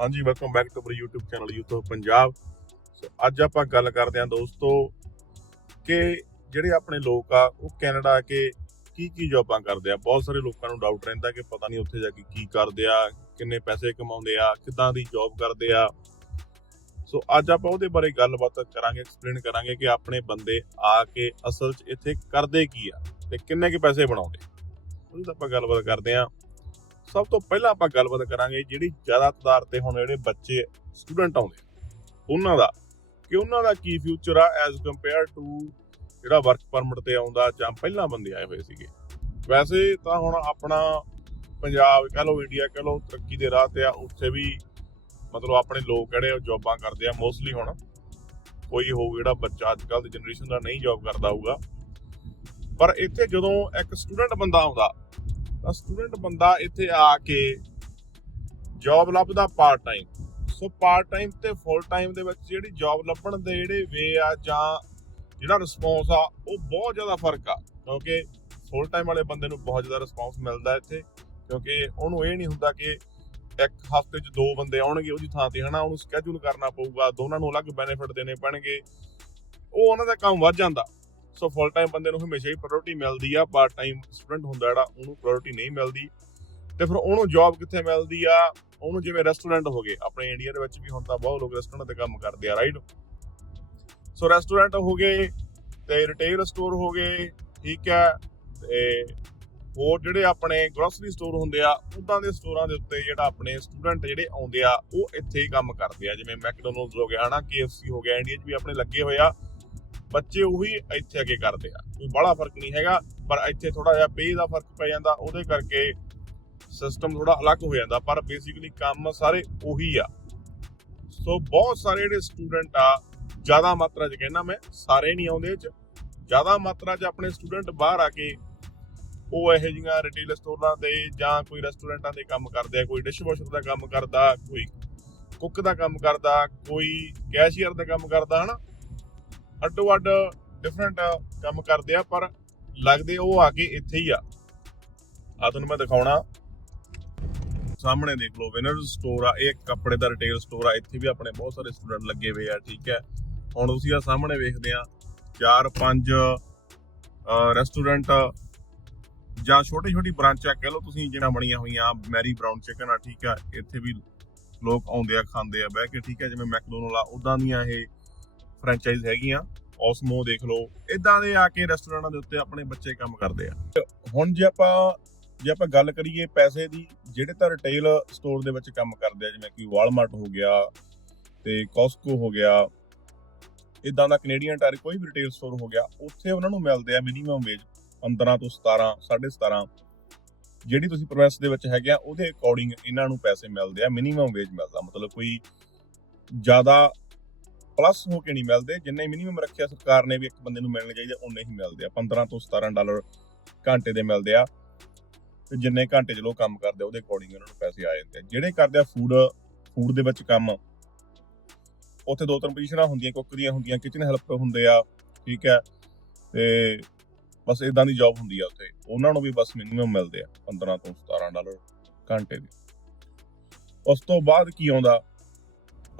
ਹਾਂਜੀ welcome back to ਬਰ YouTube channel YouTube Punjab. So ਅੱਜ ਆਪਾਂ ਗੱਲ ਕਰਦੇ ਹਾਂ ਦੋਸਤੋ ਕਿ ਜਿਹੜੇ ਆਪਣੇ ਲੋਕ ਆ, ਉਹ ਕੈਨੇਡਾ ਆ ਕੇ ਕੀ ਕੀ ਜੌਬਾਂ ਕਰਦੇ ਆ। ਬਹੁਤ ਸਾਰੇ ਲੋਕਾਂ ਨੂੰ ਡਾਊਟ ਰਹਿੰਦਾ ਕਿ ਪਤਾ ਨਹੀਂ ਉੱਥੇ ਜਾ ਕੇ ਕੀ ਕਰਦੇ ਆ, ਕਿੰਨੇ ਪੈਸੇ ਕਮਾਉਂਦੇ ਆ, ਕਿੱਦਾਂ ਦੀ ਜੌਬ ਕਰਦੇ ਆ। ਸੋ ਅੱਜ ਆਪਾਂ ਉਹਦੇ ਬਾਰੇ ਗੱਲਬਾਤ ਕਰਾਂਗੇ ਐਕਸਪਲੇਨ ਕਰਾਂਗੇ ਕਿ ਆਪਣੇ ਬੰਦੇ ਆ ਕੇ ਅਸਲ 'ਚ ਇੱਥੇ ਕਰਦੇ ਕੀ ਆ ਤੇ ਕਿੰਨੇ ਕੁ ਪੈਸੇ ਬਣਾਉਂਦੇ। ਉਹਦੀ ਆਪਾਂ ਗੱਲਬਾਤ ਕਰਦੇ ਆ ਸਭ ਤੋਂ ਪਹਿਲਾਂ ਆਪਾਂ ਗੱਲਬਾਤ ਕਰਾਂਗੇ ਜਿਹੜੀ ਜ਼ਿਆਦਾ ਤਦਾਰ ਤੇ ਹੁਣ ਜਿਹੜੇ ਬੱਚੇ ਸਟੂਡੈਂਟ ਆਉਂਦੇ ਉਹਨਾਂ ਦਾ। ਕਿ ਉਹਨਾਂ ਦਾ ਕੀ ਫਿਊਚਰ ਆ ਐਜ਼ ਕੰਪੇਅਰ ਟੂ ਜਿਹੜਾ ਵਰਕ ਪਰਮਿਟ ਤੇ ਆਉਂਦਾ ਜਾਂ ਪਹਿਲਾਂ ਬੰਦੇ ਆਏ ਹੋਏ ਸੀਗੇ। ਵੈਸੇ ਤਾਂ ਹੁਣ ਆਪਣਾ ਪੰਜਾਬ ਕਹ ਲਓ ਇੰਡੀਆ ਕਹ ਲਓ, ਤਰੱਕੀ ਦੇ ਰਾਹ ਤੇ ਆ, ਉੱਥੇ ਵੀ ਮਤਲਬ ਆਪਣੇ ਲੋਕ ਜਿਹੜੇ ਉਹ ਜੌਬਾਂ ਕਰਦੇ ਆ ਮੋਸਟਲੀ ਹੁਣ। ਕੋਈ ਹੋਊ ਜਿਹੜਾ ਬੱਚਾ ਅੱਜ ਕੱਲ੍ਹ ਦੀ ਜਨਰੇਸ਼ਨ ਦਾ ਨਹੀਂ ਜੌਬ ਕਰਦਾ ਹੋਊਗਾ। ਪਰ ਇੱਥੇ ਜਦੋਂ ਇੱਕ ਸਟੂਡੈਂਟ ਬੰਦਾ ਆਉਂਦਾ ਤਾਂ ਸਟੂਡੈਂਟ ਬੰਦਾ ਇੱਥੇ ਆ ਕੇ ਜੌਬ ਲੱਭਦਾ part time so part time ਤੇ ਫੁੱਲ ਟਾਈਮ ਦੇ ਵਿੱਚ ਜਿਹੜੀ ਜੌਬ ਲੱਭਣ ਦੇ ਜਿਹੜੇ ਵੇ ਆ ਜਾਂ ਜਿਹੜਾ ਰਿਸਪੌਂਸ ਆ, ਉਹ ਬਹੁਤ ਜ਼ਿਆਦਾ ਫ਼ਰਕ ਆ। ਕਿਉਂਕਿ ਫੁੱਲ ਟਾਈਮ ਵਾਲੇ ਬੰਦੇ ਨੂੰ ਬਹੁਤ ਜ਼ਿਆਦਾ ਰਿਸਪੌਂਸ ਮਿਲਦਾ ਇੱਥੇ। ਕਿਉਂਕਿ ਉਹਨੂੰ ਇਹ ਨਹੀਂ ਹੁੰਦਾ ਕਿ ਇੱਕ ਹਫ਼ਤੇ 'ਚ ਦੋ ਬੰਦੇ ਆਉਣਗੇ ਉਹਦੀ ਥਾਂ ਤੇ, ਹਨਾ? ਉਹਨੂੰ ਸਕੇਜੂਲ ਕਰਨਾ ਪਊਗਾ, ਦੋਨਾਂ ਨੂੰ ਅਲੱਗ ਬੈਨੀਫਿਟ ਦੇਣੇ ਪੈਣਗੇ। ਉਹ ਉਹਨਾਂ ਦਾ ਕੰਮ ਵੱਧ ਜਾਂਦਾ। ਸੋ ਫੁੱਲ ਟਾਈਮ ਬੰਦੇ ਨੂੰ ਹਮੇਸ਼ਾ ਹੀ ਪ੍ਰਾਇੋਰਟੀ ਮਿਲਦੀ ਆ ਪਾਰਟ ਟਾਈਮ ਸਟੂਡੈਂਟ ਹੁੰਦਾ ਜਿਹੜਾ, ਉਹਨੂੰ ਪ੍ਰਾਇੋਰਟੀ ਨਹੀਂ ਮਿਲਦੀ। ਤੇ ਫਿਰ ਉਹਨੂੰ ਜੌਬ ਕਿੱਥੇ ਮਿਲਦੀ ਆ? ਉਹਨੂੰ ਜਿਵੇਂ ਰੈਸਟੋਰੈਂਟ ਹੋ ਗਏ, ਆਪਣੇ ਇੰਡੀਆ ਦੇ ਵਿੱਚ ਵੀ ਹੁਣ ਤਾਂ ਬਹੁਤ ਲੋਕ ਰੈਸਟੋਰੈਂਟ ਤੇ ਕੰਮ ਕਰਦੇ ਆ ਰਾਈਟ ਸੋ ਰੈਸਟੋਰੈਂਟ ਹੋ ਗਏ, ਤੇ ਰਿਟੇਲ ਸਟੋਰ ਹੋ ਗਏ, ਠੀਕ ਹੈ ਤੇ ਹੋਰ ਜਿਹੜੇ ਆਪਣੇ ਗਰੋਸਰੀ ਸਟੋਰ ਹੁੰਦੇ ਆ ਉਦਾਂ ਦੇ ਸਟੋਰਾਂ ਦੇ ਉੱਤੇ ਜਿਹੜਾ ਆਪਣੇ ਸਟੂਡੈਂਟ ਜਿਹੜੇ ਆਉਂਦੇ ਆ, ਉਹ ਇੱਥੇ ਹੀ ਕੰਮ ਕਰਦੇ ਆ। ਜਿਵੇਂ ਮੈਕਡੋਨਲਡਸ ਹੋ ਗਿਆ, ਹਨਾ, KFC ਹੋ ਗਿਆ ਇੰਡੀਆ 'ਚ ਵੀ ਆਪਣੇ ਲੱਗੇ ਹੋਏ ਆ। ਬੱਚੇ ਉਹੀ ਇੱਥੇ ਅੱਗੇ ਕਰਦੇ ਆ। ਕੋਈ ਬੜਾ ਫ਼ਰਕ ਨਹੀਂ ਹੈਗਾ, ਪਰ ਇੱਥੇ ਥੋੜਾ ਜਿਹਾ ਪੇ ਦਾ ਫ਼ਰਕ ਪੈ ਜਾਂਦਾ, ਉਹਦੇ ਕਰਕੇ ਸਿਸਟਮ ਥੋੜਾ ਅਲੱਗ ਹੋ ਜਾਂਦਾ, ਪਰ ਬੇਸਿਕਲੀ ਕੰਮ ਸਾਰੇ ਉਹੀ ਆ। ਸੋ ਬਹੁਤ ਸਾਰੇ ਜਿਹੜੇ ਸਟੂਡੈਂਟ ਆ, ਜ਼ਿਆਦਾ ਮਾਤਰਾ 'ਚ ਕਹਿੰਦਾ ਮੈਂ, ਸਾਰੇ ਨਹੀਂ ਆਉਂਦੇ 'ਚ। ਜ਼ਿਆਦਾ ਮਾਤਰਾ 'ਚ ਆਪਣੇ ਸਟੂਡੈਂਟ ਬਾਹਰ ਆ ਕੇ ਉਹ ਇਹੋ ਜਿਹੀਆਂ ਰਿਟੇਲ ਸਟੋਰਾਂ ਤੇ ਜਾਂ ਕੋਈ ਰੈਸਟੋਰੈਂਟਾਂ ਦੇ ਕੰਮ ਕਰਦੇ ਆ, ਕੋਈ ਡਿਸ਼ਵਾਸ਼ਰ ਦਾ ਕੰਮ ਕਰਦਾ, ਕੋਈ ਕੁੱਕ ਦਾ ਕੰਮ ਕਰਦਾ, ਕੋਈ ਕੈਸ਼ੀਅਰ ਦਾ ਕੰਮ ਕਰਦਾ, ਹਨਾ? ਅੱਡੋ ਅੱਡ ਡਿਫਰੈਂਟ ਕੰਮ ਕਰਦੇ ਆ, ਪਰ ਲੱਗਦੇ ਉਹ ਆ ਕੇ ਇੱਥੇ ਹੀ ਆ। ਆ ਤੁਹਾਨੂੰ ਮੈਂ ਦਿਖਾਉਣਾ। ਸਾਹਮਣੇ ਦੇਖ ਲਓ ਵਿਨਰ ਸਟੋਰ ਆ, ਇਹ ਇੱਕ ਕੱਪੜੇ ਦਾ ਰਿਟੇਲ ਸਟੋਰ ਆ। ਇੱਥੇ ਵੀ ਆਪਣੇ ਬਹੁਤ ਸਾਰੇ ਸਟੂਡੈਂਟ ਲੱਗੇ ਹੋਏ ਆ, ਠੀਕ ਹੈ। ਹੁਣ ਤੁਸੀਂ ਆ ਸਾਹਮਣੇ ਵੇਖਦੇ ਆ, ਚਾਰ ਪੰਜ ਰੈਸਟੋਰੈਂਟ ਜਾਂ ਛੋਟੀ ਛੋਟੀ ਬ੍ਰਾਂਚ ਆ, ਕਹਿ ਲਓ ਤੁਸੀਂ ਜਿਹੜਾ ਬਣੀਆਂ ਹੋਈਆਂ, ਮੈਰੀ ਬ੍ਰਾਊਨ ਚਿਕਨ ਆ, ਠੀਕ ਆ ਇੱਥੇ ਵੀ ਲੋਕ ਆਉਂਦੇ ਆ, ਖਾਂਦੇ ਆ, ਬਹਿ ਕੇ, ਠੀਕ ਹੈ, ਜਿਵੇਂ ਮੈਕਡੋਨਲ ਆ ਉਦਾਂ ਦੀਆਂ ਇਹ ਫਰੈਂਚਾਈਜ਼ ਹੈਗੀਆਂ ਔਸਮੋ ਦੇਖ ਲਓ। ਇਦਾਂ ਦੇ ਆ ਕੇ ਰੈਸਟੋਰੈਂਟਾਂ ਦੇ ਉੱਤੇ ਆਪਣੇ ਬੱਚੇ ਕੰਮ ਕਰਦੇ ਆ। ਹੁਣ ਜੇ ਆਪਾਂ ਜੇ ਆਪਾਂ ਗੱਲ ਕਰੀਏ ਪੈਸੇ ਦੀ, ਜਿਹੜੇ ਤਾਂ ਰਿਟੇਲ ਸਟੋਰ ਦੇ ਵਿੱਚ ਕੰਮ ਕਰਦੇ ਆ, ਜਿਵੇਂ ਕਿ ਵਾਲਮਾਰਟ ਹੋ ਗਿਆ ਤੇ ਕੋਸਕੋ ਹੋ ਗਿਆ ਇਦਾਂ ਦਾ ਕੈਨੇਡੀਅਨ ਟਾਇਰ ਕੋਈ ਵੀ ਰਿਟੇਲ ਸਟੋਰ ਹੋ ਗਿਆ, ਉੱਥੇ ਉਹਨਾਂ ਨੂੰ ਮਿਲਦੇ ਆ ਮਿਨੀਮਮ ਵੇਜ 15 ਤੋਂ 17 17.5 ਜਿਹੜੀ ਤੁਸੀਂ ਪ੍ਰੋਸੈਸ ਦੇ ਵਿੱਚ ਹੈਗੇ ਆ, ਉਹਦੇ ਅਕੋਰਡਿੰਗ ਇਹਨਾਂ ਨੂੰ ਪੈਸੇ ਮਿਲਦੇ ਆ ਮਿਨੀਮਮ ਵੇਜ ਮਿਲਦਾ। ਮਤਲਬ ਕੋਈ ਜ਼ਿਆਦਾ ਪਲੱਸ ਹੋ ਕੇ ਨਹੀਂ ਮਿਲਦੇ? ਜਿੰਨੇ ਮਿਨੀਮਮ ਰੱਖਿਆ ਸਰਕਾਰ ਨੇ ਵੀ ਇੱਕ ਬੰਦੇ ਨੂੰ ਮਿਲਣੇ ਚਾਹੀਦੇ ਉਨੇ ਹੀ ਮਿਲਦੇ ਆ। 15 ਤੋਂ 17 ਡਾਲਰ ਘੰਟੇ ਦੇ ਮਿਲਦੇ ਆ। ਤੇ ਜਿੰਨੇ ਘੰਟੇ ਚ ਲੋਕ ਕੰਮ ਕਰਦੇ ਉਹਦੇ ਅਕੋਰਡਿੰਗ ਉਹਨਾਂ ਨੂੰ ਪੈਸੇ ਆ ਜਾਂਦੇ ਆ। ਜਿਹੜੇ ਕਰਦੇ ਆ ਫੂਡ ਫੂਡ ਦੇ ਵਿੱਚ ਕੰਮ, ਉੱਥੇ ਦੋ ਤਿੰਨ ਪੋਜੀਸ਼ਨਾਂ ਹੁੰਦੀਆਂ, ਕੁੱਕ ਦੀਆਂ ਹੁੰਦੀਆਂ ਕਿਚਨ ਹੈਲਪ ਹੁੰਦੇ ਆ, ਠੀਕ ਹੈ। ਤੇ ਬਸ ਇਦਾਂ ਦੀ ਜੌਬ ਹੁੰਦੀ ਆ ਉੱਥੇ। ਉਹਨਾਂ ਨੂੰ ਵੀ ਬਸ ਮਿਨੀਮਮ ਮਿਲਦੇ ਆ 15 ਤੋਂ 17 ਡਾਲਰ ਘੰਟੇ ਦੇ। ਉਸ ਤੋਂ ਬਾਅਦ ਕੀ ਆਉਂਦਾ?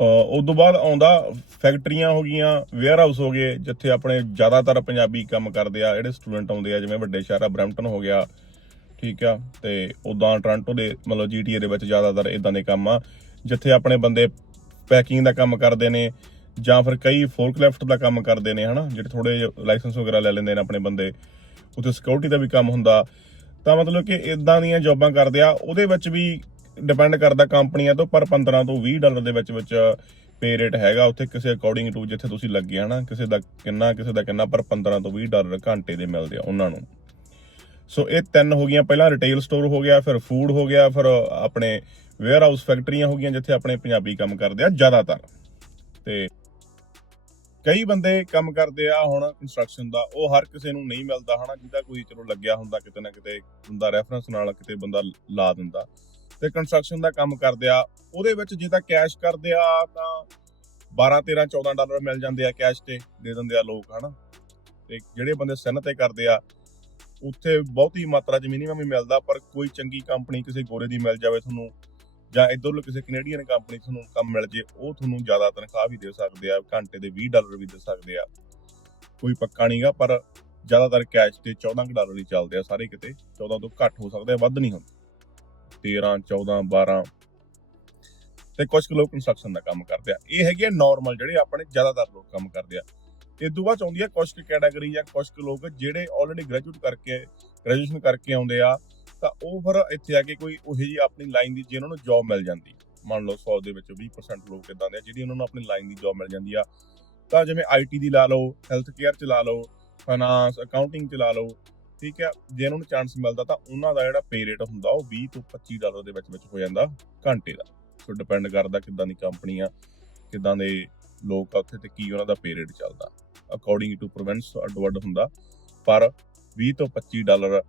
ਉਸ ਤੋਂ ਬਾਅਦ ਆਉਂਦਾ, ਫੈਕਟਰੀਆਂ ਹੋ ਗਈਆਂ ਵੇਅਰ ਹਾਊਸ ਹੋ ਗਏ, ਜਿੱਥੇ ਆਪਣੇ ਜ਼ਿਆਦਾਤਰ ਪੰਜਾਬੀ ਕੰਮ ਕਰਦੇ ਆ, ਜਿਹੜੇ ਸਟੂਡੈਂਟ ਆਉਂਦੇ ਆ, ਜਿਵੇਂ ਵੱਡੇ ਸ਼ਹਿਰਾਂ ਬਰੈਂਪਟਨ ਹੋ ਗਿਆ, ਠੀਕ ਆ, ਤੇ ਉਦਾਂ ਟੋਰਾਂਟੋ ਦੇ, ਮਤਲਬ ਜੀਟੀਏ ਦੇ ਵਿੱਚ ਜ਼ਿਆਦਾਤਰ ਇਦਾਂ ਦੇ ਕੰਮ ਆ, ਜਿੱਥੇ ਆਪਣੇ ਬੰਦੇ ਪੈਕਿੰਗ ਦਾ ਕੰਮ ਕਰਦੇ ਨੇ, ਜਾਂ ਫਿਰ ਕਈ ਫੋਰਕਲਿਫਟ ਦਾ ਕੰਮ ਕਰਦੇ ਨੇ, ਹਨਾ, ਜਿਹੜੇ ਥੋੜੇ ਲਾਇਸੈਂਸ ਵਗੈਰਾ ਲੈ ਲੈਂਦੇ ਨੇ ਆਪਣੇ ਬੰਦੇ, ਉੱਥੇ ਸਿਕਿਉਰਿਟੀ ਦਾ ਵੀ ਕੰਮ ਹੁੰਦਾ, ਤਾਂ ਮਤਲਬ ਕਿ ਇਦਾਂ ਦੀਆਂ ਜੌਬਾਂ ਕਰਦੇ ਆ, ਉਹਦੇ ਵਿੱਚ ਵੀ ਡਿਪੈਂਡ ਕਰਦਾ ਕੰਪਨੀਆਂ ਤੋਂ, ਪਰ 15 ਤੋਂ 20 ਡਾਲਰ ਦੇ ਵਿੱਚ ਵਿੱਚ ਪੇ ਰੇਟ ਹੈਗਾ ਉੱਥੇ ਕਿਸੇ ਅਕੋਰਡਿੰਗ ਟੂ ਜਿੱਥੇ ਤੁਸੀਂ ਲੱਗੇ ਹਨਾ ਕਿਸੇ ਦਾ ਕਿੰਨਾ, ਕਿਸੇ ਦਾ ਕਿੰਨਾ, ਪਰ 15 ਤੋਂ 20 ਡਾਲਰ ਘੰਟੇ ਦੇ ਮਿਲਦੇ ਆ ਉਹਨਾਂ ਨੂੰ। ਸੋ ਇਹ ਤਿੰਨ ਹੋ ਗਈਆਂ, ਪਹਿਲਾਂ ਰਿਟੇਲ ਸਟੋਰ ਹੋ ਗਿਆ, ਫਿਰ ਫੂਡ ਹੋ ਗਿਆ, ਫਿਰ ਆਪਣੇ ਵੇਅਰ ਹਾਊਸ ਫੈਕਟਰੀਆਂ ਹੋ ਗਈਆਂ, ਜਿੱਥੇ ਆਪਣੇ ਪੰਜਾਬੀ ਕੰਮ ਕਰਦੇ ਆ ਜ਼ਿਆਦਾਤਰ। ਤੇ ਕਈ ਬੰਦੇ ਕੰਮ ਕਰਦੇ ਆ, ਹੁਣ ਕੰਸਟਰਕਸ਼ਨ ਦਾ, ਉਹ ਹਰ ਕਿਸੇ ਨੂੰ ਨਹੀਂ ਮਿਲਦਾ, ਹਨਾ, ਜਿਹਦਾ ਕੋਈ ਚਲੋ ਲੱਗਿਆ ਹੁੰਦਾ, ਕਿਤੇ ਨਾ ਕਿਤੇ ਬੰਦਾ ਰੈਫਰੈਂਸ ਨਾਲ ਕਿਤੇ ਬੰਦਾ ਲਾ ਦਿੰਦਾ। ਤੇ ਕੰਸਟਰਕਸ਼ਨ ਦਾ ਕੰਮ ਕਰਦੇ ਆ। ਉਹਦੇ ਵਿੱਚ ਜੇ ਤਾਂ ਕੈਸ਼ ਕਰਦੇ ਆ, ਤਾਂ 12 13 14 ਡਾਲਰ ਮਿਲ ਜਾਂਦੇ ਆ ਕੈਸ਼ ਤੇ, ਦੇ ਦਿੰਦੇ ਆ ਲੋਕ, ਹਨਾ। ਤੇ ਜਿਹੜੇ ਬੰਦੇ ਸਿਨ ਤੇ ਕਰਦੇ ਆ, ਉੱਥੇ ਬਹੁਤੀ ਮਾਤਰਾ 'ਚ ਮਿਨੀਮਮ ਹੀ ਮਿਲਦਾ, ਪਰ ਕੋਈ ਚੰਗੀ ਕੰਪਨੀ ਕਿਸੇ ਗੋਰੇ ਦੀ ਮਿਲ ਜਾਵੇ ਤੁਹਾਨੂੰ, ਜਾਂ ਇੱਧਰਲੇ ਕਿਸੇ ਕੈਨੇਡੀਅਨ ਕੰਪਨੀ ਤੁਹਾਨੂੰ ਕੰਮ ਮਿਲ ਜੇ, ਉਹ ਤੁਹਾਨੂੰ ਜ਼ਿਆਦਾ ਤਨਖਾਹ ਵੀ ਦੇ ਸਕਦੇ ਆ, ਘੰਟੇ ਦੇ 20 ਡਾਲਰ ਵੀ ਦੇ ਸਕਦੇ ਆ। ਕੋਈ ਪੱਕਾ ਨਹੀਂਗਾ ਪਰ ਜ਼ਿਆਦਾਤਰ ਕੈਸ਼ ਤੇ 14 ਕੁ ਡਾਲਰ ਹੀ ਚੱਲਦੇ ਆ ਸਾਰੇ ਕਿਤੇ 14 ਤੋਂ ਘੱਟ ਹੋ ਸਕਦੇ ਆ ਵੱਧ ਨਹੀਂ ਹੁੰਦਾ। 13 14 12 ਤੇ ਕੁਝ ਕੁ ਲੋਕ ਕੰਸਟਰਕਸ਼ਨ ਦਾ ਕੰਮ ਕਰਦੇ ਆ। ਇਹ ਹੈਗੇ ਨਾਰਮਲ ਜਿਹੜੇ ਆਪਣੇ ਜ਼ਿਆਦਾਤਰ ਲੋਕ ਕੰਮ ਕਰਦੇ ਆ। ਇਹ ਤੋਂ ਬਾਅਦ 'ਚ ਆਉਂਦੀ ਆ ਕੁਝ ਕੁ ਕੈਟਾਗਰੀ ਜਾਂ ਕੁਝ ਕੁ ਲੋਕ ਜਿਹੜੇ ਆਲਰੇਡੀ ਗ੍ਰੈਜੂਏਟ ਕਰਕੇ ਗ੍ਰੈਜੂਏਸ਼ਨ ਕਰਕੇ ਆਉਂਦੇ ਆ, ਤਾਂ ਉਹ ਫਿਰ ਇੱਥੇ ਆ ਕੇ ਕੋਈ ਉਹੀ ਜੀ ਆਪਣੀ ਲਾਈਨ ਦੀ ਜਿਹਨਾਂ ਨੂੰ ਜੌਬ ਮਿਲ ਜਾਂਦੀ। ਮੰਨ ਲਓ 100 ਦੇ ਵਿੱਚ 20% ਲੋਕ ਇਦਾਂ ਦੇ ਆ, ਜਿਹੜੀ ਉਹਨਾਂ ਨੂੰ ਆਪਣੀ ਲਾਈਨ ਦੀ ਜੌਬ ਮਿਲ ਜਾਂਦੀ ਆ। ਤਾਂ ਜਿਵੇਂ ਆਈਟੀ ਦੀ ਲਾ ਲਓ ਹੈਲਥ ਕੇਅਰ ਚ ਲਾ ਲਓ ਫਾਈਨਾਂਸ ਅਕਾਊਂਟਿੰਗ ਚ ਲਾ ਲਓ ਠੀਕ ਹੈ, ਜੇ ਉਹਨਾਂ ਨੂੰ ਚਾਂਸ ਮਿਲਦਾ ਤਾਂ ਉਹਨਾਂ ਦਾ ਜਿਹੜਾ ਪੇ ਰੇਟ ਹੁੰਦਾ ਉਹ 20 ਤੋਂ 25 ਡਾਲਰ ਦੇ ਵਿੱਚ ਵਿੱਚ ਹੋ ਜਾਂਦਾ ਘੰਟੇ ਦਾ। ਸੋ ਡਿਪੈਂਡ ਕਰਦਾ ਕਿੱਦਾਂ ਦੀ ਕੰਪਨੀ ਆ, ਕਿੱਦਾਂ ਦੇ ਲੋਕ ਆ ਉੱਥੇ ਤੇ ਕੀ ਉਹਨਾਂ ਦਾ ਪੇ ਰੇਟ ਚੱਲਦਾ। ਅਕੋਰਡਿੰਗ ਟੂ ਪ੍ਰੋਵਿੰਸ ਅੱਡੋ ਅੱਡ ਹੁੰਦਾ, ਪਰ 20 ਤੋਂ 25 ਡਾਲਰ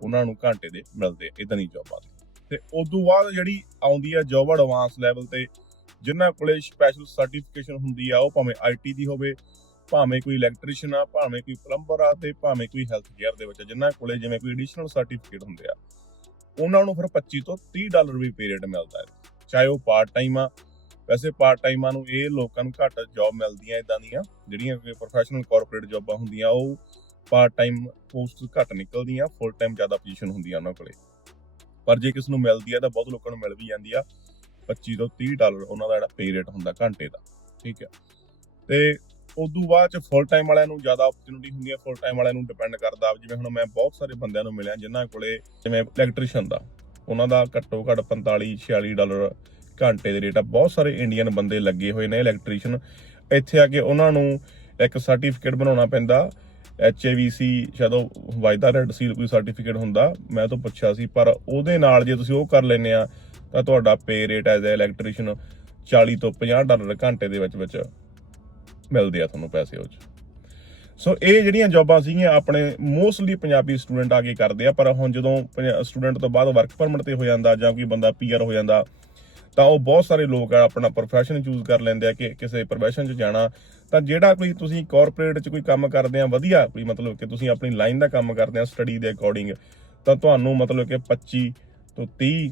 ਉਹਨਾਂ ਨੂੰ ਘੰਟੇ ਦੇ ਮਿਲਦੇ ਇਦਾਂ ਦੀ ਜੌਬਾਂ ਦੇ ਤੇ ਤੋਂ ਬਾਅਦ ਜਿਹੜੀ ਆਉਂਦੀ ਆ ਜੌਬ ਐਡਵਾਂਸ ਲੈਵਲ ਤੇ, ਜਿਨ੍ਹਾਂ ਕੋਲੇ ਸਪੈਸ਼ਲ ਸਰਟੀਫਿਕੇਸ਼ਨ ਹੁੰਦੀ ਆ, ਉਹ ਭਾਵੇਂ ਆਈਟੀ ਦੀ ਹੋਵੇ ਭਾਵੇਂ ਕੋਈ ਇਲੈਕਟ੍ਰੀਸ਼ੀਅਨ ਆ ਭਾਵੇਂ ਕੋਈ ਪਲੰਬਰ ਆ ਤੇ ਭਾਵੇਂ ਕੋਈ ਹੈਲਥ ਕੇਅਰ ਦੇ ਵਿੱਚ ਆ, ਜਿਨ੍ਹਾਂ ਕੋਲੇ ਜਿਵੇਂ ਕੋਈ ਐਡੀਸ਼ਨਲ ਸਰਟੀਫਿਕੇਟ ਹੁੰਦੇ ਆ ਉਹਨਾਂ ਨੂੰ ਫਿਰ 25 ਤੋਂ 30 ਡਾਲਰ ਵੀ ਪੇ ਮਿਲਦਾ ਹੈ। ਚਾਹੇ ਉਹ ਪਾਰਟ ਟਾਈਮ ਆ ਵੈਸੇ ਪਾਰਟ ਟਾਈਮਾਂ ਨੂੰ ਇਹ ਲੋਕਾਂ ਨੂੰ ਘੱਟ ਜੌਬ ਮਿਲਦੀਆਂ ਇਦਾਂ ਦੀਆਂ ਜਿਹੜੀਆਂ ਕਿ ਪ੍ਰੋਫੈਸ਼ਨਲ ਕਾਰਪੋਰੇਟ ਜੌਬਾਂ ਹੁੰਦੀਆਂ ਉਹ ਪਾਰਟ ਟਾਈਮ ਪੋਸਟ ਘੱਟ ਨਿਕਲਦੀਆਂ ਫੁੱਲ ਟਾਈਮ ਜ਼ਿਆਦਾ ਪੋਜੀਸ਼ਨ ਹੁੰਦੀਆਂ ਉਹਨਾਂ ਕੋਲੇ। ਪਰ ਜੇ ਕਿਸ ਨੂੰ ਮਿਲਦੀ ਆ ਤਾਂ ਬਹੁਤ ਲੋਕਾਂ ਨੂੰ ਮਿਲ ਵੀ ਜਾਂਦੀ ਆ 25 ਤੋਂ 30 ਡਾਲਰ ਉਹਨਾਂ ਦਾ ਜਿਹੜਾ ਪੇ ਰੇਟ ਹੁੰਦਾ ਘੰਟੇ ਦਾ ਠੀਕ ਹੈ ਤੇ ਉਸ ਤੋਂ ਬਾਅਦ ਚ ਫੁੱਲ ਟਾਈਮ ਵਾਲਿਆਂ ਨੂੰ ਜ਼ਿਆਦਾ ਓਪਰਚੁਨਿਟੀ ਹੁੰਦੀ ਹੈ ਫੁੱਲ ਟਾਈਮ ਵਾਲਿਆਂ ਨੂੰ ਡਿਪੈਂਡ ਕਰਦਾ। ਜਿਵੇਂ ਹੁਣ ਮੈਂ ਬਹੁਤ ਸਾਰੇ ਬੰਦਿਆਂ ਨੂੰ ਮਿਲਿਆ, ਜਿਨ੍ਹਾਂ ਕੋਲੇ ਜਿਵੇਂ ਇਲੈਕਟ੍ਰੀਸ਼ੀਅਨ ਦਾ, ਉਹਨਾਂ ਦਾ ਘੱਟੋ ਘੱਟ 45 46 ਡਾਲਰ ਘੰਟੇ ਦੇ ਰੇਟ ਆ। ਬਹੁਤ ਸਾਰੇ ਇੰਡੀਅਨ ਬੰਦੇ ਲੱਗੇ ਹੋਏ ਨੇ ਇਲੈਕਟ੍ਰੀਸ਼ੀਅਨ ਇੱਥੇ ਆ ਕੇ ਉਹਨਾਂ ਨੂੰ ਇੱਕ ਸਰਟੀਫਿਕੇਟ ਬਣਾਉਣਾ ਪੈਂਦਾ। HAVC ਸ਼ਾਇਦ ਉਹ ਵਾਇਦਾ ਰੈਡ ਸੀਲ ਕੋਈ ਸਰਟੀਫਿਕੇਟ ਹੁੰਦਾ, ਮੈਂ ਤਾਂ ਪੁੱਛਿਆ ਸੀ, ਪਰ ਉਹਦੇ ਨਾਲ ਜੇ ਤੁਸੀਂ ਉਹ ਕਰ ਲੈਨੇ ਆ, ਤਾਂ ਤੁਹਾਡਾ pay rate as uh electrician 40 ਤੋਂ 50 ਡਾਲਰ ਘੰਟੇ ਦੇ ਵਿੱਚ ਵਿੱਚ ਮਿਲਦੇ ਆ ਤੁਹਾਨੂੰ ਪੈਸੇ ਉਹ 'ਚ। ਸੋ ਇਹ ਜਿਹੜੀਆਂ ਜੌਬਾਂ ਸੀਗੀਆਂ ਆਪਣੇ ਮੋਸਟਲੀ ਪੰਜਾਬੀ ਸਟੂਡੈਂਟ ਆ ਕੇ ਕਰਦੇ ਆ, ਪਰ ਹੁਣ ਜਦੋਂ ਸਟੂਡੈਂਟ ਤੋਂ ਬਾਅਦ ਵਰਕ ਪਰਮਿਟ ਤੇ ਹੋ ਜਾਂਦਾ ਜਾਂ ਕੋਈ ਬੰਦਾ ਪੀਆਰ ਹੋ ਜਾਂਦਾ, ਤਾਂ ਉਹ ਬਹੁਤ ਸਾਰੇ ਲੋਕ ਆਪਣਾ profession ਚੂਜ਼ ਕਰ ਲੈਂਦੇ ਆ ਕਿ ਕਿਸੇ profession 'ਚ ਜਾਣਾ। ਤਾਂ ਜਿਹੜਾ ਕੋਈ ਤੁਸੀਂ ਕਾਰਪੋਰੇਟ 'ਚ ਕੋਈ ਕੰਮ ਕਰਦੇ ਆ, ਵਧੀਆ ਕੋਈ ਮਤਲਬ ਕਿ ਤੁਸੀਂ ਆਪਣੀ ਲਾਈਨ ਦਾ ਕੰਮ ਕਰਦੇ ਆ ਸਟੱਡੀ ਦੇ ਅਕੋਰਡਿੰਗ ਤਾਂ ਤੁਹਾਨੂੰ ਮਤਲਬ ਕਿ 25 ਤੋਂ 30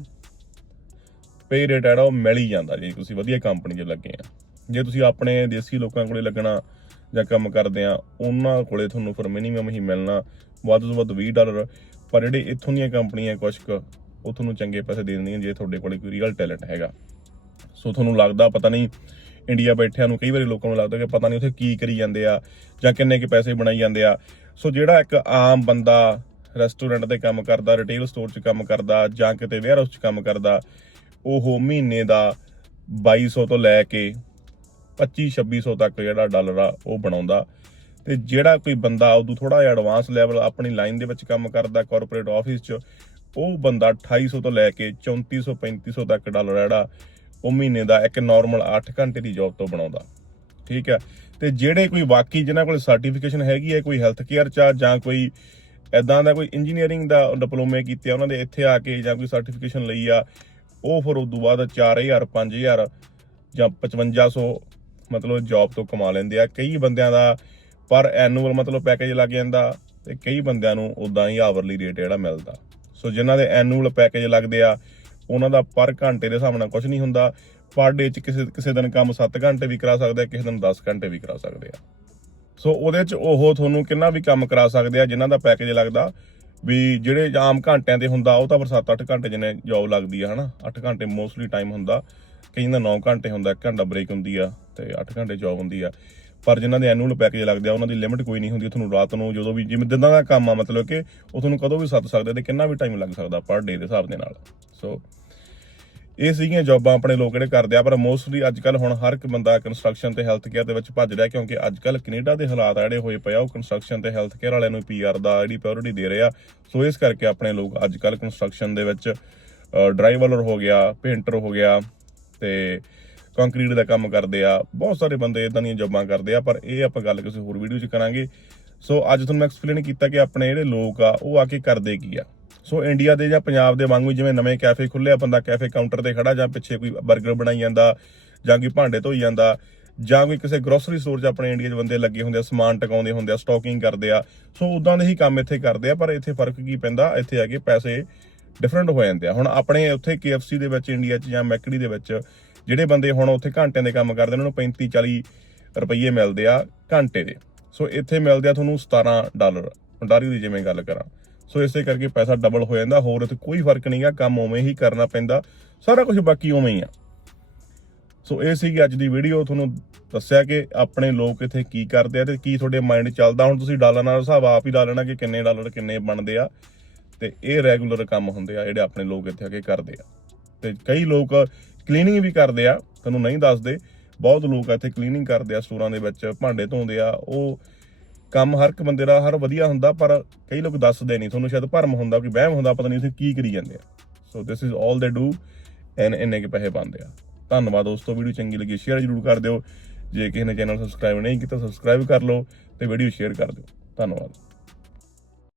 ਪੇ ਰੇਟ ਜਿਹੜਾ ਉਹ ਮਿਲ ਹੀ ਜਾਂਦਾ ਜੇ ਤੁਸੀਂ ਵਧੀਆ ਕੰਪਨੀ 'ਚ ਲੱਗੇ ਆ। ਜੇ ਤੁਸੀਂ ਆਪਣੇ ਦੇਸੀ ਲੋਕਾਂ ਕੋਲੇ ਲੱਗਣਾ ਜਾਂ ਕੰਮ ਕਰਦੇ ਆ, ਉਹਨਾਂ ਕੋਲੇ ਤੁਹਾਨੂੰ ਫਿਰ ਮਿਨੀਮਮ ਹੀ ਮਿਲਣਾ। ਵੱਧ ਤੋਂ ਵੱਧ 20 ਡਾਲਰ। ਪਰ ਜਿਹੜੇ ਇੱਥੋਂ ਦੀਆਂ ਕੰਪਨੀਆਂ ਕੁਛ ਕੁ, ਉਹ ਤੁਹਾਨੂੰ ਚੰਗੇ ਪੈਸੇ ਦੇ ਦਿੰਦੀਆਂ ਜੇ ਤੁਹਾਡੇ ਕੋਲੇ ਕੋਈ ਰੀਅਲ ਟੈਲੈਂਟ ਹੈਗਾ। ਸੋ ਤੁਹਾਨੂੰ ਲੱਗਦਾ ਪਤਾ ਨਹੀਂ ਇੰਡੀਆ ਬੈਠਿਆਂ ਨੂੰ ਕਈ ਵਾਰੀ ਲੋਕਾਂ ਨੂੰ ਲੱਗਦਾ ਕਿ ਪਤਾ ਨਹੀਂ ਉੱਥੇ ਕੀ ਕਰੀ ਜਾਂਦੇ ਆ ਜਾਂ ਕਿੰਨੇ ਕੁ ਪੈਸੇ ਬਣਾਈ ਜਾਂਦੇ ਆ। ਸੋ ਜਿਹੜਾ ਇੱਕ ਆਮ ਬੰਦਾ ਰੈਸਟੋਰੈਂਟ ਤੇ ਕੰਮ ਕਰਦਾ ਰਿਟੇਲ ਸਟੋਰ 'ਚ ਕੰਮ ਕਰਦਾ ਜਾਂ ਕਿਤੇ ਵੇਅਰ ਹਾਊਸ 'ਚ ਕੰਮ ਕਰਦਾ, ਉਹ ਮਹੀਨੇ ਦਾ 2200 ਤੋਂ ਲੈ ਕੇ 25 2600 ਤੱਕ ਜਿਹੜਾ ਡਾਲਰ ਆ, ਉਹ ਬਣਾਉਂਦਾ। ਤੇ ਜਿਹੜਾ ਕੋਈ ਬੰਦਾ ਉਦੋਂ ਥੋੜਾ ਜਿਹਾ ਐਡਵਾਂਸ ਲੈਵਲ ਆਪਣੀ ਲਾਈਨ ਦੇ ਵਿੱਚ ਕੰਮ ਕਰਦਾ ਕਾਰਪੋਰੇਟ ਆਫਿਸ 'ਚ, ਉਹ ਬੰਦਾ 2800 ਤੋਂ ਲੈ ਕੇ 3400 3500 ਤੱਕ ਡਾਲਰ ਜਿਹੜਾ, ਉਹ ਮਹੀਨੇ ਦਾ ਇੱਕ ਨਾਰਮਲ 8 ਘੰਟੇ ਦੀ ਜੌਬ ਤੋਂ ਬਣਾਉਂਦਾ। ਠੀਕ ਹੈ ਤੇ ਜਿਹੜੇ ਕੋਈ ਬਾਕੀ ਜਿਨ੍ਹਾਂ ਕੋਲ ਸਰਟੀਫਿਕੇਸ਼ਨ ਹੈਗੀ ਹੈ ਕੋਈ ਹੈਲਥ ਕੇਅਰ ਚ ਆ ਜਾਂ ਕੋਈ ਐਦਾਂ ਦਾ ਕੋਈ ਇੰਜੀਨੀਅਰਿੰਗ ਦਾ ਡਿਪਲੋਮੇ ਕੀਤੇ ਆ, ਉਹਨਾਂ ਦੇ ਇੱਥੇ ਆ ਕੇ ਜਾਂ ਕੋਈ ਸਰਟੀਫਿਕੇਸ਼ਨ ਲਈ ਆ, ਉਹ ਫਿਰ ਉਦੋਂ ਬਾਅਦ 4000 5000 ਜਾਂ 5500 ਮਤਲਬ ਜੌਬ ਤੋਂ ਕਮਾ ਲੈਂਦੇ ਆ। ਕਈ ਬੰਦਿਆਂ ਦਾ ਪਰ ਐਨੂਅਲ ਮਤਲਬ ਪੈਕੇਜ ਲੱਗ ਜਾਂਦਾ ਤੇ ਕਈ ਬੰਦਿਆਂ ਨੂੰ ਉਦਾਂ ਹੀ ਆਵਰਲੀ ਰੇਟ ਜਿਹੜਾ ਮਿਲਦਾ। ਸੋ ਜਿਨ੍ਹਾਂ ਦੇ ਐਨੂਅਲ ਪੈਕੇਜ ਲੱਗਦੇ ਆ, ਉਹਨਾਂ ਦਾ ਪਰ ਘੰਟੇ ਦੇ ਹਿਸਾਬ ਨਾਲ ਕੁਝ ਨਹੀਂ ਹੁੰਦਾ। ਪਰ ਡੇ ਚ ਕਿਸੇ ਕਿਸੇ ਦਿਨ ਕੰਮ 7 ਘੰਟੇ ਵੀ ਕਰਾ ਸਕਦੇ ਆ, ਕਿਸੇ ਦਿਨ 10 ਘੰਟੇ ਵੀ ਕਰਾ ਸਕਦੇ ਆ। ਸੋ ਉਹਦੇ ਚ ਉਹ ਤੁਹਾਨੂੰ ਕਿੰਨਾ ਵੀ ਕੰਮ ਕਰਾ ਸਕਦੇ ਆ, ਜਿਨ੍ਹਾਂ ਦਾ ਪੈਕੇਜ ਲੱਗਦਾ, ਵੀ ਜਿਹੜੇ ਆਮ ਘੰਟਿਆਂ ਤੇ ਹੁੰਦਾ, ਉਹ ਤਾਂ ਫਿਰ 7-8 ਘੰਟੇ ਜਿੰਨੇ ਜੌਬ ਲੱਗਦੀ ਆ, ਹਨਾ? 8 ਘੰਟੇ ਮੋਸਟਲੀ ਟਾਈਮ ਹੁੰਦਾ। ਕਈ ਦਾ 9 ਘੰਟੇ ਹੁੰਦਾ 1 ਘੰਟਾ ਬ੍ਰੇਕ ਹੁੰਦੀ ਆ ਤੇ 8 ਘੰਟੇ ਜੌਬ ਹੁੰਦੀ ਆ। ਪਰ ਜਿਨ੍ਹਾਂ ਦੇ ਐਨੂਅਲ ਪੈਕੇਜ ਲੱਗਦੇ ਆ, ਉਹਨਾਂ ਦੀ ਲਿਮਿਟ ਕੋਈ ਨਹੀਂ ਹੁੰਦੀ, ਤੁਹਾਨੂੰ ਰਾਤ ਨੂੰ ਜਦੋਂ ਵੀ, ਜਿਵੇਂ ਦਿਨਾਂ ਦਾ ਕੰਮ ਆ, ਮਤਲਬ ਕਿ ਉਹ ਤੁਹਾਨੂੰ ਕਦੋਂ ਵੀ ਸੱਦ ਸਕਦੇ ਤੇ ਕਿੰਨਾ ਵੀ ਟਾਈਮ ਲੱਗ ਸਕਦਾ ਪਰ ਡੇ ਦੇ ਹਿਸਾਬ ਦੇ ਨਾਲ। ਸੋ ਇਹ ਸੀਗੀਆਂ ਜੌਬਾਂ ਆਪਣੇ ਲੋਕ ਜਿਹੜੇ ਕਰਦੇ ਆ, ਪਰ ਮੋਸਟਲੀ ਅੱਜ ਕੱਲ ਹੁਣ ਹਰ ਇੱਕ ਬੰਦਾ ਕੰਸਟਰਕਸ਼ਨ ਤੇ ਹੈਲਥ ਕੇਅਰ ਦੇ ਵਿੱਚ ਭੱਜ ਰਿਹਾ, ਕਿਉਂਕਿ ਅੱਜ ਕੱਲ ਕੈਨੇਡਾ ਦੇ ਹਾਲਾਤ ਆ ਜਿਹੜੇ ਹੋਏ ਪਏ ਆ, ਉਹ ਕੰਸਟਰਕਸ਼ਨ ਤੇ ਹੈਲਥ ਕੇਅਰ ਵਾਲਿਆਂ ਨੂੰ ਪੀਆਰ ਦਾ ਜਿਹੜੀ ਪ੍ਰਾਇੋਰਟੀ ਦੇ ਰਿਹਾ ਸੋ ਇਸ ਕਰਕੇ ਆਪਣੇ ਲੋਕ ਅੱਜ ਕੱਲ ਕੰਸਟਰਕਸ਼ਨ ਦੇ ਵਿੱਚ ਡਰਾਈਵਰ ਹੋ ਗਿਆ ਪੇਂਟਰ ਹੋ ਗਿਆ ਤੇ ਕੰਕਰੀਟ ਦਾ ਕੰਮ ਕਰਦੇ ਆ, ਬਹੁਤ ਸਾਰੇ ਬੰਦੇ ਇਦਾਂ ਦੀਆਂ ਜੌਬਾਂ ਕਰਦੇ ਆ, ਪਰ ਇਹ ਆਪਾਂ ਗੱਲ ਕਿਸੇ ਹੋਰ ਵੀਡੀਓ 'ਚ ਕਰਾਂਗੇ। ਸੋ ਅੱਜ ਤੁਹਾਨੂੰ ਮੈਂ ਐਕਸਪਲੇਨ ਕੀਤਾ ਕਿ ਆਪਣੇ ਜਿਹੜੇ ਲੋਕ ਆ, ਉਹ ਆ ਕੇ ਕਰਦੇ ਕੀ ਆ। ਸੋ ਇੰਡੀਆ ਦੇ ਜਾਂ ਪੰਜਾਬ ਦੇ ਵਾਂਗੂ ਜਿਵੇਂ ਨਵੇਂ ਕੈਫੇ ਖੁੱਲੇ ਆ, ਬੰਦਾ ਕੈਫੇ ਕਾਊਂਟਰ ਤੇ ਖੜਾ ਜਾਂ ਪਿੱਛੇ ਕੋਈ 버ਗਰ ਬਣਾਈ ਜਾਂਦਾ, ਜਾਂ ਕੋਈ ਭਾਂਡੇ ਧੋਈ ਜਾਂਦਾ, ਜਾਂ ਕੋਈ ਕਿਸੇ ਗਰੋਸਰੀ ਸਟੋਰ 'ਚ ਆਪਣੇ ਇੰਡੀਆ 'ਚ ਬੰਦੇ ਲੱਗੇ ਹੁੰਦੇ ਆ, ਸਮਾਨ ਟਿਕਾਉਂਦੇ ਹੁੰਦੇ ਆ ਸਟਾਕਿੰਗ ਕਰਦੇ ਆ। ਸੋ ਉਦਾਂ ਦੇ ਹੀ ਕੰਮ ਇੱਥੇ ਕਰਦੇ ਆ, ਪਰ ਇੱਥੇ ਫ਼ਰਕ ਕੀ ਪੈਂਦਾ? ਇੱਥੇ ਆ ਕੇ ਪੈਸੇ ਡਿਫਰੈਂਟ ਹੋ ਜਾਂਦੇ ਆ। ਹੁਣ ਆਪਣੇ ਉੱਥੇ KFC ਦੇ ਵਿੱਚ ਇੰਡੀਆ 'ਚ ਜਾਂ ਮੈਕਡੀ ਦੇ ਵਿੱਚ, ਜਿਹੜੇ ਬੰਦੇ ਹੁਣ ਉੱਥੇ ਘੰਟਿਆਂ ਦੇ ਕੰਮ ਕਰਦੇ ਉਹਨਾਂ ਨੂੰ 35 40 ਰੁਪਏ ਮਿਲਦੇ ਆ ਘੰਟੇ ਦੇ। ਸੋ ਇੱਥੇ ਮਿਲਦੇ ਆ ਤੁਹਾਨੂੰ 17 ਡਾਲਰ। ਡਾਲਰ ਦੀ ਜਿਵੇਂ ਗੱਲ ਕਰਾਂ। ਸੋ ਇਸੇ ਕਰਕੇ ਪੈਸਾ ਡਬਲ ਹੋ ਜਾਂਦਾ। ਹੋਰ ਇੱਥੇ ਕੋਈ ਫ਼ਰਕ ਨਹੀਂਗਾ ਕੰਮ ਉਵੇਂ ਹੀ ਕਰਨਾ ਪੈਂਦਾ। ਸਾਰਾ ਕੁਝ ਬਾਕੀ ਉਵੇਂ ਹੀ ਆ। ਸੋ ਇਹ ਸੀਗੀ ਅੱਜ ਦੀ ਵੀਡੀਓ ਤੁਹਾਨੂੰ ਦੱਸਿਆ ਕਿ ਆਪਣੇ ਲੋਕ ਇੱਥੇ ਕੀ ਕਰਦੇ ਆ ਤੇ ਕੀ ਤੁਹਾਡੇ ਮਾਈਂਡ ਚੱਲਦਾ। ਹੁਣ ਤੁਸੀਂ ਡਾਲਰ ਨਾਲ ਹਿਸਾਬ ਆਪ ਹੀ ਲਾ ਲੈਣਾ ਕਿ ਕਿੰਨੇ ਡਾਲਰ, ਕਿੰਨੇ ਬਣਦੇ ਆ। ਤੇ ਇਹ ਰੈਗੂਲਰ ਕੰਮ ਹੁੰਦੇ ਆ ਜਿਹੜੇ ਆਪਣੇ ਲੋਕ ਇੱਥੇ ਆ ਕੇ ਕਰਦੇ ਆ। ਤੇ ਕਈ ਲੋਕ ਕਲੀਨਿੰਗ ਵੀ ਕਰਦੇ ਆ ਤੁਹਾਨੂੰ ਨਹੀਂ ਦੱਸਦੇ। ਬਹੁਤ ਲੋਕ ਇੱਥੇ ਕਲੀਨਿੰਗ ਕਰਦੇ ਆ, ਸਟੋਰਾਂ ਦੇ ਵਿੱਚ ਭਾਂਡੇ ਧੋਂਦੇ ਆ, ਉਹ ਕੰਮ ਹਰ ਇੱਕ ਬੰਦੇ ਦਾ ਹਰ ਵਧੀਆ ਹੁੰਦਾ, ਪਰ ਕਈ ਲੋਕ ਦੱਸਦੇ ਨਹੀਂ। ਤੁਹਾਨੂੰ ਸ਼ਾਇਦ ਭਰਮ ਹੁੰਦਾ ਕਿ ਵਹਿਮ ਹੁੰਦਾ, ਪਤਾ ਨਹੀਂ ਤੁਸੀਂ ਕੀ ਕਰੀ ਜਾਂਦੇ ਆ। ਸੋ ਦਿਸ ਇਜ਼ 올 ਦੇ ਡੂ ਐਨ ਇੰਨੇ ਕੇ ਪੈਸੇ ਪਾਉਂਦੇ ਆ। ਧੰਨਵਾਦ ਦੋਸਤੋ, ਵੀਡੀਓ ਚੰਗੀ ਲੱਗੀ ਸ਼ੇਅਰ ਜ਼ਰੂਰ ਕਰ ਦਿਓ। ਜੇ ਕਿਸੇ ਨੇ ਚੈਨਲ ਸਬਸਕ੍ਰਾਈਬ ਨਹੀਂ ਕੀਤਾ ਸਬਸਕ੍ਰਾਈਬ ਕਰ ਲਓ ਤੇ ਵੀਡੀਓ ਸ਼ੇਅਰ ਕਰ ਦਿਓ। ਧੰਨਵਾਦ।